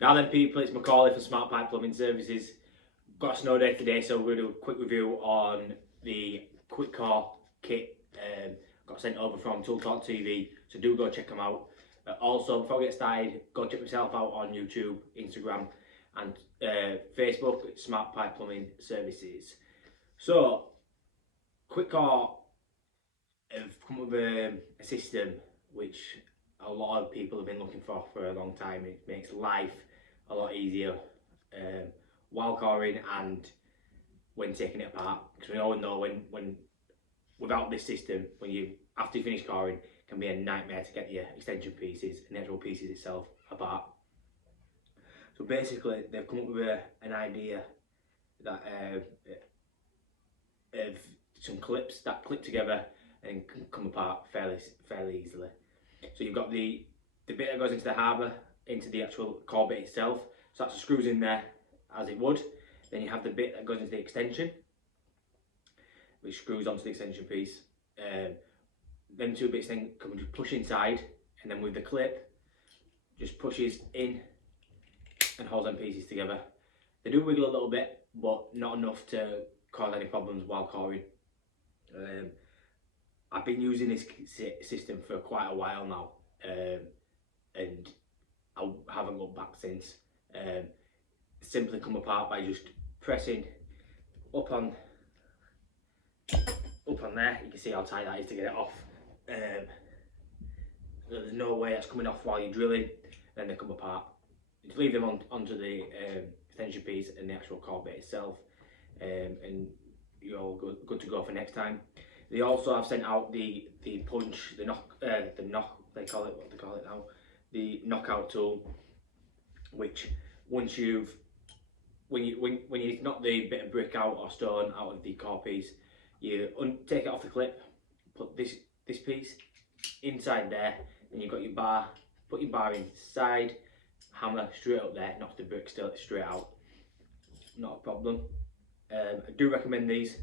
Now then people, it's Macaulay for SmartPipe Plumbing Services. Got a snow day today, so we're going to do a quick review on the QUIKCORE kit. Got sent over from Tool Talk TV, so do go check them out. Also, before we get started, go check myself out on YouTube, Instagram and Facebook, SmartPipe Plumbing Services. So, QUIKCORE have come up with a system which a lot of people have been looking for a long time. It makes life a lot easier while coring and when taking it apart, because we all know when without this system, when you after you finish coring, it can be a nightmare to get your extension pieces and the actual pieces itself apart. So basically they've come up with an idea that of some clips that clip together and can come apart fairly easily. So you've got the bit that goes into the harbour, into the actual core bit itself, so that screws in there as it would. Then you have the bit that goes into the extension, which screws onto the extension piece. Them two bits then can just push inside, and then with the clip, just pushes in and holds them pieces together. They do wiggle a little bit, but not enough to cause any problems while coring. I've been using this system for quite a while now, and I haven't looked back since. Simply come apart by just pressing up on there. You can see how tight that is to get it off. There's no way that's coming off while you're drilling. Then they come apart. You just leave them onto the extension piece and the actual core bit itself, and you're all good to go for next time. They also have sent out the punch, the knock, they call it, what they call it now, the knockout tool, which once when you knock the bit of brick out or stone out of the core piece, you take it off the clip, put this piece inside there, and you've got your bar. Put your bar inside, hammer straight up there, knocks the brick straight out. Not a problem. I do recommend these.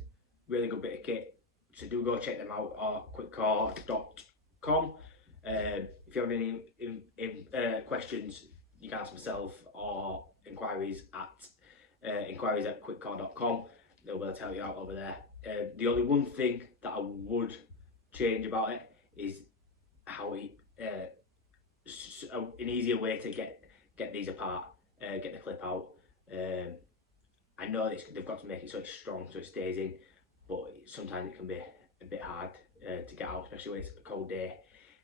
Really good bit of kit. So do go check them out at QUIKCORE.com. If you have any questions, you can ask myself, or inquiries at QUIKCORE.com. They'll be able to tell you out over there. The only one thing that I would change about it is how an easier way to get these apart, get the clip out. I know they've got to make it so it's strong so it stays in, but sometimes it can be a bit hard to get out, especially when it's a cold day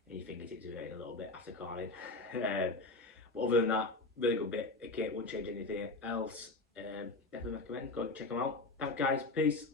and your fingertips are hurting a little bit after coring. But other than that, really good bit of kit, won't change anything else. Definitely recommend, go check them out. Thanks guys, peace.